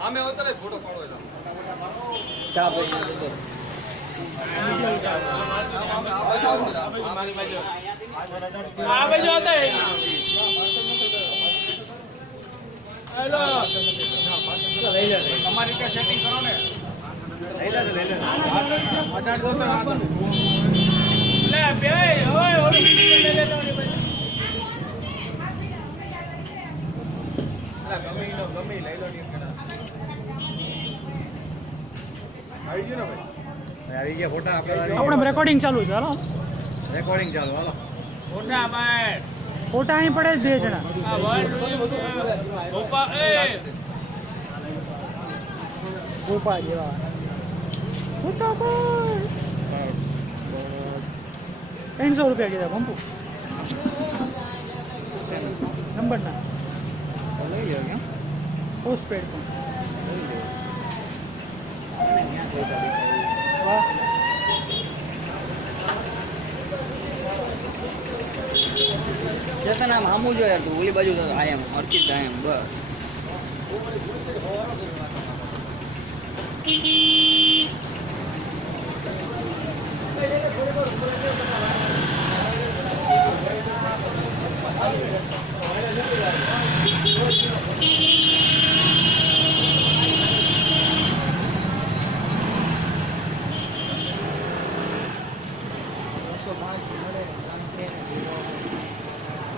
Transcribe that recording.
આમે હોતા ને ફોટો પાડો ચા ભાઈ આ બાજુ હતા હેલો તમારી કે સેટિંગ કરો ને લઈ લે લે બે ઓય ઓલી લઈ લે ગમે લઈ લો આવી ગયો ને ભાઈ આવી ગયા ફોટા આપણે રેકોર્ડિંગ ચાલુ છે હાલો રેકોર્ડિંગ ચાલુ હાલો ફોટા ભાઈ ફોટા અહીં પડે જ 2 જણા ગોપા એ ગોપા જેવા ફોટા ભાઈ 300 રૂપિયા કીધા પંપુ નંબર ના લઈ જાવ કેમ પોસ્ટ પેડ પણ વાહ જતા નામ સામું જો યાર તું ઓલી બાજુ આયમ અર્કિત આયમ બસ